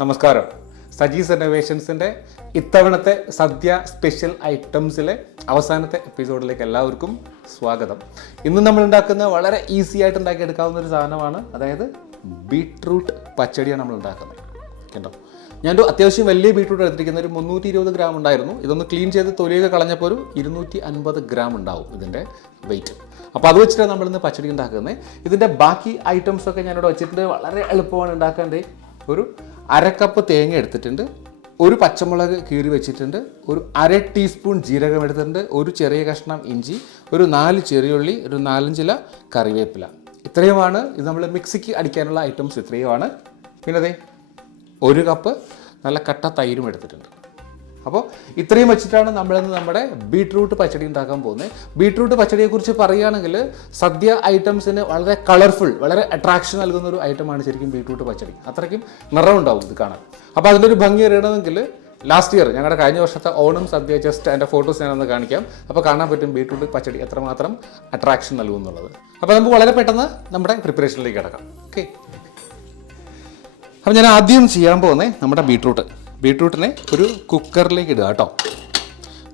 നമസ്കാരം. സജീസ് ഇന്നോവേഷൻസിൻ്റെ ഇത്തവണത്തെ സദ്യ സ്പെഷ്യൽ ഐറ്റംസിലെ അവസാനത്തെ എപ്പിസോഡിലേക്ക് എല്ലാവർക്കും സ്വാഗതം. ഇന്ന് നമ്മൾ ഉണ്ടാക്കുന്ന വളരെ ഈസി ആയിട്ട് ഉണ്ടാക്കിയെടുക്കാവുന്ന ഒരു സാധനമാണ്, അതായത് ബീട്രൂട്ട് പച്ചടിയാണ് നമ്മൾ ഉണ്ടാക്കുന്നത്. കേട്ടോ, ഞാനൊരു അത്യാവശ്യം വലിയ ബീട്രൂട്ട് എടുത്തിരിക്കുന്ന ഒരു 320 ഗ്രാം ഉണ്ടായിരുന്നു. ഇതൊന്ന് ക്ലീൻ ചെയ്ത് തൊലിയൊക്കെ കളഞ്ഞപ്പോൾ ഒരു 250 ഗ്രാം ഉണ്ടാവും ഇതിൻ്റെ വെയിറ്റ്. അപ്പോൾ അത് വെച്ചിട്ടാണ് നമ്മളിന്ന് പച്ചടി ഉണ്ടാക്കുന്നത്. ഇതിൻ്റെ ബാക്കി ഐറ്റംസൊക്കെ ഞാനിവിടെ വെച്ചിട്ടുണ്ട്. വളരെ എളുപ്പമാണ് ഉണ്ടാക്കേണ്ടത്. ഒരു 1/2 കപ്പ് തേങ്ങ എടുത്തിട്ടുണ്ട്, ഒരു പച്ചമുളക് കീറി വെച്ചിട്ടുണ്ട്, ഒരു 1/2 ടീസ്പൂൺ ജീരകം എടുത്തിട്ടുണ്ട്, ഒരു ചെറിയ കഷ്ണം ഇഞ്ചി, ഒരു 4 ചെറിയുള്ളി, ഒരു 4-5 ഇല കറിവേപ്പില. ഇത്രയുമാണ് ഇത് നമ്മൾ മിക്സിക്ക് അടിക്കാനുള്ള ഐറ്റംസ്. ഇത്രയുമാണ്. പിന്നെ അതെ 1 കപ്പ് നല്ല കട്ട തൈരും എടുത്തിട്ടുണ്ട്. അപ്പോൾ ഇത്രയും വെച്ചിട്ടാണ് നമ്മളിന്ന് നമ്മുടെ ബീട്രൂട്ട് പച്ചടി ഉണ്ടാക്കാൻ പോകുന്നത്. ബീട്രൂട്ട് പച്ചടിയെക്കുറിച്ച് പറയുകയാണെങ്കിൽ സദ്യ ഐറ്റംസിന് വളരെ കളർഫുൾ, വളരെ അട്രാക്ഷൻ നൽകുന്ന ഒരു ഐറ്റമാണ് ശരിക്കും ബീട്രൂട്ട് പച്ചടി. അത്രയ്ക്കും നിറമുണ്ടാവും ഇത് കാണാൻ. അപ്പോൾ അതിൻ്റെ ഒരു ഭംഗി അറിയണമെങ്കിൽ ലാസ്റ്റ് ഇയർ ഞങ്ങളുടെ കഴിഞ്ഞ വർഷത്തെ ഓണം സദ്യ ജസ്റ്റ് അതിൻ്റെ ഫോട്ടോസ് ഞാനൊന്ന് കാണിക്കാം. അപ്പോൾ കാണാൻ പറ്റും ബീട്രൂട്ട് പച്ചടി എത്രമാത്രം അട്രാക്ഷൻ നൽകും എന്നുള്ളത്. അപ്പോൾ നമുക്ക് വളരെ പെട്ടെന്ന് നമ്മുടെ പ്രിപ്പറേഷനിലേക്ക് കിടക്കാം. ഓക്കെ, അപ്പോൾ ഞാൻ ആദ്യം ചെയ്യാൻ പോകുന്നത് നമ്മുടെ ബീട്രൂട്ടിനെ ഒരു കുക്കറിലേക്ക് ഇടുക കേട്ടോ.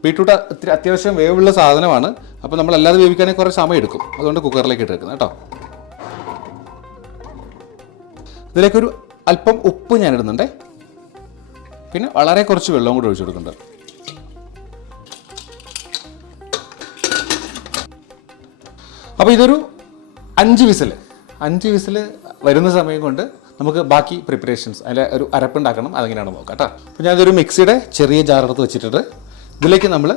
ബീട്രൂട്ട് അത്യാവശ്യം വേവുള്ള സാധനമാണ്. അപ്പോൾ നമ്മളല്ലാതെ വേവിക്കാനേ കുറേ സമയം എടുക്കും. അതുകൊണ്ട് കുക്കറിലേക്ക് ഇട്ടെടുക്കുന്നത് കേട്ടോ. ഇതിലേക്കൊരു അല്പം ഉപ്പ് ഞാൻ ഇടുന്നുണ്ട്. പിന്നെ വളരെ കുറച്ച് വെള്ളവും കൂടി ഒഴിച്ചു കൊടുക്കുന്നുണ്ട്. അപ്പോൾ ഇതൊരു 5 വിസിൽ വരുന്ന സമയം കൊണ്ട് നമുക്ക് ബാക്കി പ്രിപ്പറേഷൻസ് അതിൽ ഒരു അരപ്പുണ്ടാക്കണം. അതെങ്ങനെയാണ് നോക്കാം കേട്ടോ. അപ്പോൾ ഞാനതൊരു മിക്സിയുടെ ചെറിയ ജാറെടുത്ത് വെച്ചിട്ടുണ്ട്. ഇതിലേക്ക് നമ്മൾ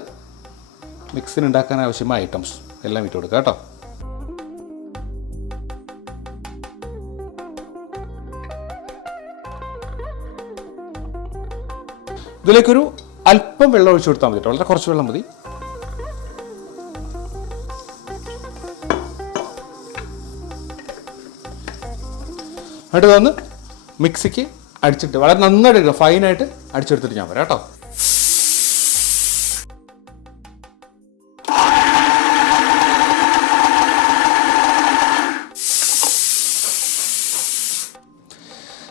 മിക്സിന് ഉണ്ടാക്കാൻ ആവശ്യമായ ഐറ്റംസ് എല്ലാം ഇട്ട് കൊടുക്കുക കേട്ടോ. ഇതിലേക്കൊരു അല്പം വെള്ളം ഒഴിച്ചു കൊടുത്താൽ മതി കേട്ടോ. വളരെ കുറച്ച് വെള്ളം മതി. എന്നിട്ട് ഇതൊന്ന് മിക്സിക്ക് അടിച്ചിട്ട് വളരെ നന്നായിട്ട് എടുക്കുക, ഫൈനായിട്ട് അടിച്ചെടുത്തിട്ട് ഞാൻ വരാം കേട്ടോ.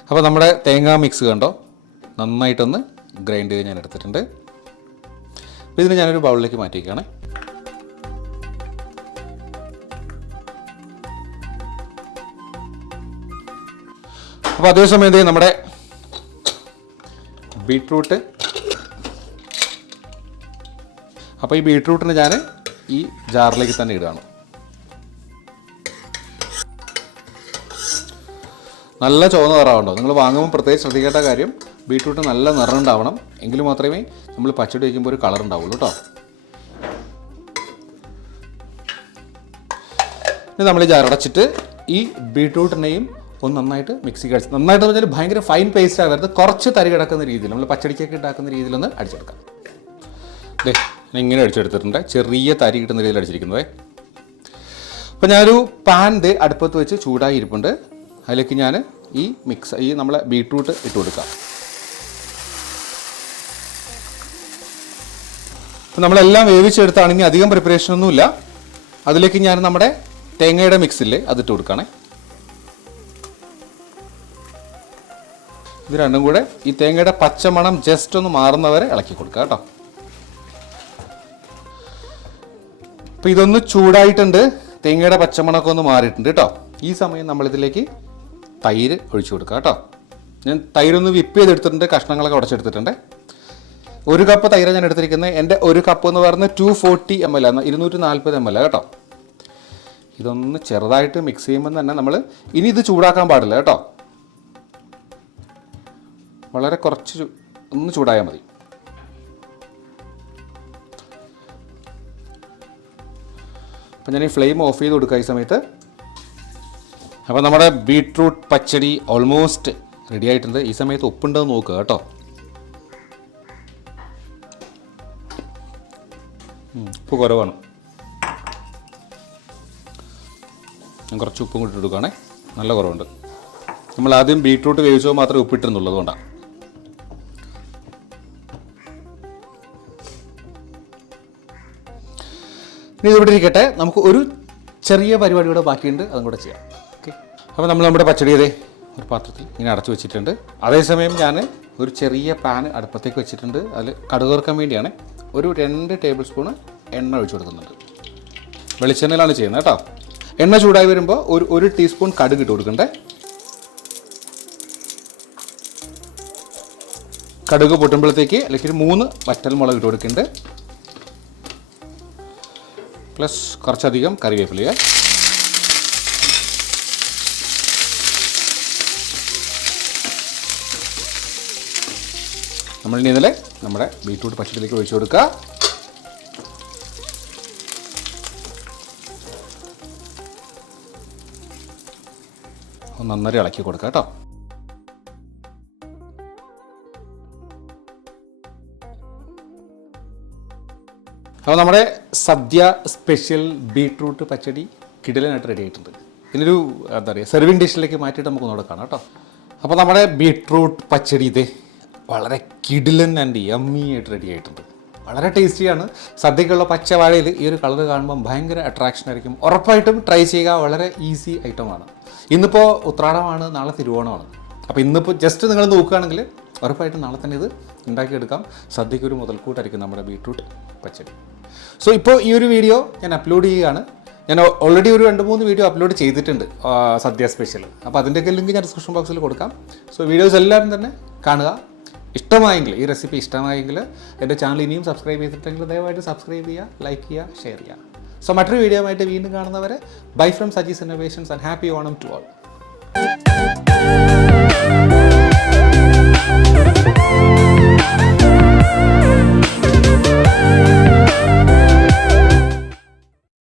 അപ്പോൾ നമ്മുടെ തേങ്ങാ മിക്സ് കണ്ടോ, നന്നായിട്ടൊന്ന് ഗ്രൈൻഡ് ചെയ്ത് ഞാൻ എടുത്തിട്ടുണ്ട്. അപ്പോൾ ഇതിന് ഞാനൊരു ബൗളിലേക്ക് മാറ്റിയിരിക്കുകയാണ്. അപ്പോൾ അതേസമയം ഇത് നമ്മുടെ ബീട്രൂട്ട്, അപ്പോൾ ഈ ബീട്രൂട്ടിന് ഞാൻ ഈ ജാറിലേക്ക് തന്നെ ഇടുകയാണ്. നല്ല ചുവന്ന നിറമുണ്ടോ? നിങ്ങൾ വാങ്ങുമ്പോൾ പ്രത്യേകം ശ്രദ്ധിക്കേണ്ട കാര്യം, ബീട്രൂട്ട് നല്ല നിറം ഉണ്ടാവണം. എങ്കിൽ മാത്രമേ നമ്മൾ പച്ചടി വയ്ക്കുമ്പോൾ ഒരു കളർ ഉണ്ടാവുള്ളൂ കേട്ടോ. ഇനി നമ്മൾ ഈ ജാറടച്ചിട്ട് ഈ ബീട്രൂട്ടിനെയും ഒന്ന് നന്നായിട്ട് മിക്സിക്ക് അടിച്ച്, നന്നായിട്ട് പറഞ്ഞാൽ ഭയങ്കര ഫൈൻ പേസ്റ്റ് ആകരുത്, കുറച്ച് തരി കിടക്കുന്ന രീതിയിൽ നമ്മൾ പച്ചടിക്കൊക്കെ ഉണ്ടാക്കുന്ന രീതിയിലൊന്ന് അടിച്ചെടുക്കാം. അതെ, ഞാൻ ഇങ്ങനെ അടിച്ചെടുത്തിട്ടുണ്ട്. ചെറിയ തരി കിട്ടുന്ന രീതിയിൽ അടിച്ചിരിക്കുന്നത്. അപ്പോൾ ഞാനൊരു പാൻ അടുപ്പത്ത് വെച്ച് ചൂടായി ഇരിപ്പുണ്ട്. അതിലേക്ക് ഞാൻ ഈ നമ്മളെ ബീട്രൂട്ട് ഇട്ട് കൊടുക്കാം. അപ്പോൾ നമ്മളെല്ലാം വേവിച്ചെടുത്താണ്. ഇനി അധികം പ്രിപ്പറേഷനൊന്നുമില്ല. അതിലേക്ക് ഞാൻ നമ്മുടെ തേങ്ങയുടെ മിക്സില്ലേ അതിട്ട് കൊടുക്കുകയാണേ. ഇത് രണ്ടും കൂടെ ഈ തേങ്ങയുടെ പച്ചമണം ജസ്റ്റ് ഒന്ന് മാറുന്നവരെ ഇളക്കി കൊടുക്കുക കേട്ടോ. അപ്പോൾ ഇതൊന്ന് ചൂടായിട്ടുണ്ട്, തേങ്ങയുടെ പച്ചമണമൊക്കെ ഒന്ന് മാറിയിട്ടുണ്ട് കേട്ടോ. ഈ സമയം നമ്മളിതിലേക്ക് തൈര് ഒഴിച്ചു കൊടുക്കുക കേട്ടോ. ഞാൻ തൈരൊന്ന് വിപ്പ് ചെയ്തെടുത്തിട്ടുണ്ട്, കഷ്ണങ്ങളൊക്കെ ഉടച്ചെടുത്തിട്ടുണ്ട്. 1 കപ്പ് തൈര ഞാൻ എടുത്തിരിക്കുന്നത്. എൻ്റെ 1 കപ്പ് എന്ന് പറയുന്നത് 240 ml ആണ്, 240 ml കേട്ടോ. ഇതൊന്ന് ചെറുതായിട്ട് മിക്സ് ചെയ്യുമ്പോൾ തന്നെ നമ്മൾ ഇനി ഇത് ചൂടാക്കാൻ പാടില്ല കേട്ടോ. വളരെ കുറച്ച് ഒന്ന് ചൂടായാൽ മതി. അപ്പം ഞാൻ ഈ ഫ്ലെയിം ഓഫ് ചെയ്ത് കൊടുക്കുക ഈ സമയത്ത്. അപ്പോൾ നമ്മുടെ ബീട്രൂട്ട് പച്ചടി ഓൾമോസ്റ്റ് റെഡി ആയിട്ടുണ്ട്. ഈ സമയത്ത് ഉപ്പുണ്ടെന്ന് നോക്കുക കേട്ടോ. ഉപ്പ് കുറവാണ്. ഞാൻ കുറച്ച് ഉപ്പും കൂടി ഇട്ട് നല്ല കുറവുണ്ട്. നമ്മൾ ആദ്യം ബീട്രൂട്ട് വേവിച്ചപ്പോൾ മാത്രമേ ഉപ്പിട്ടിരുന്നുള്ളൂ, അതുകൊണ്ടാണ്. ഇനി ഇതിവിടെ ഇരിക്കട്ടെ. നമുക്ക് ഒരു ചെറിയ പരിപാടി കൂടെ ബാക്കിയുണ്ട്, അതും കൂടെ ചെയ്യാം. ഓക്കെ, അപ്പോൾ നമ്മൾ നമ്മുടെ പച്ചടി ഒരു പാത്രത്തിൽ ഇങ്ങനെ അടച്ചു വെച്ചിട്ടുണ്ട്. അതേസമയം ഞാൻ ഒരു ചെറിയ പാൻ അടുപ്പത്തേക്ക് വെച്ചിട്ടുണ്ട്. അതിൽ കടുക് വറുക്കാൻ വേണ്ടിയാണ് ഒരു 2 ടേബിൾ സ്പൂൺ എണ്ണ ഒഴിച്ചു കൊടുക്കുന്നുണ്ട്. വെളിച്ചെണ്ണയിലാണ് ചെയ്യുന്നത് കേട്ടോ. എണ്ണ ചൂടായി വരുമ്പോൾ ഒരു ടീസ്പൂൺ കടുക് ഇട്ട് കൊടുക്കണ്ടേ. കടുക് പൊട്ടുമ്പോഴത്തേക്ക് അല്ലെങ്കിൽ 3 വറ്റൽമുളക് ഇട്ട് കൊടുക്കുന്നുണ്ട്. പ്ലസ് കുറച്ചധികം കറിവേപ്പില. നമ്മളിനി ഇതിൽ നമ്മുടെ ബീറ്റ്റൂട്ട് പച്ചടിയിലേക്ക് ഒഴിച്ചു കൊടുക്കുക. നന്നായി ഇളക്കി കൊടുക്കുക കേട്ടോ. അപ്പോൾ നമ്മുടെ സദ്യ സ്പെഷ്യൽ ബീട്രൂട്ട് പച്ചടി കിടിലനായിട്ട് റെഡി ആയിട്ടുണ്ട്. ഇതിനൊരു എന്താ പറയുക സെർവിങ് ഡിഷിലേക്ക് മാറ്റിയിട്ട് നമുക്ക് ഒന്നുകൂടെ കാണാം കേട്ടോ. അപ്പോൾ നമ്മുടെ ബീട്രൂട്ട് പച്ചടി ഇത് വളരെ കിടിലൻ ആൻഡ് യമ്മി ആയിട്ട് റെഡി ആയിട്ടുണ്ട്. വളരെ ടേസ്റ്റിയാണ്. സദ്യക്കുള്ള പച്ചവാഴയിൽ ഈ ഒരു കളർ കാണുമ്പോൾ ഭയങ്കര അട്രാക്ഷൻ ആയിരിക്കും. ഉറപ്പായിട്ടും ട്രൈ ചെയ്യുക. വളരെ ഈസി ഐറ്റമാണ്. ഇന്നിപ്പോൾ ഉത്രാടമാണ്, നാളെ തിരുവോണമാണ്. അപ്പോൾ ഇന്നിപ്പോൾ ജസ്റ്റ് നിങ്ങൾ നോക്കുകയാണെങ്കിൽ ഉറപ്പായിട്ടും നാളെ തന്നെ ഇത് ഉണ്ടാക്കിയെടുക്കാം. സദ്യയ്ക്ക് ഒരു മുതൽക്കൂട്ടായിരിക്കും നമ്മുടെ ബീട്രൂട്ട് പച്ചടി. സോ ഇപ്പോൾ ഈ ഒരു വീഡിയോ ഞാൻ അപ്ലോഡ് ചെയ്യുകയാണ്. ഞാൻ ഓൾറെഡി ഒരു 2-3 വീഡിയോ അപ്ലോഡ് ചെയ്തിട്ടുണ്ട് സദ്യ സ്പെഷ്യൽ. അപ്പോൾ അതിൻ്റെയൊക്കെ ലിങ്ക് ഞാൻ ഡിസ്ക്രിപ്ഷൻ ബോക്സിൽ കൊടുക്കാം. സോ വീഡിയോസ് എല്ലാവരും തന്നെ കാണുക. ഇഷ്ടമായെങ്കിൽ ഈ റെസിപ്പി ഇഷ്ടമായെങ്കിൽ എൻ്റെ ചാനൽ ഇനിയും സബ്സ്ക്രൈബ് ചെയ്തിട്ടുണ്ടെങ്കിൽ ദയവായിട്ട് സബ്സ്ക്രൈബ് ചെയ്യുക, ലൈക്ക് ചെയ്യുക, ഷെയർ ചെയ്യുക. സോ മറ്റൊരു വീഡിയോ ആയിട്ട് വീണ്ടും കാണുന്നവരെ bye from Saji's Innovations and happy Onam to all.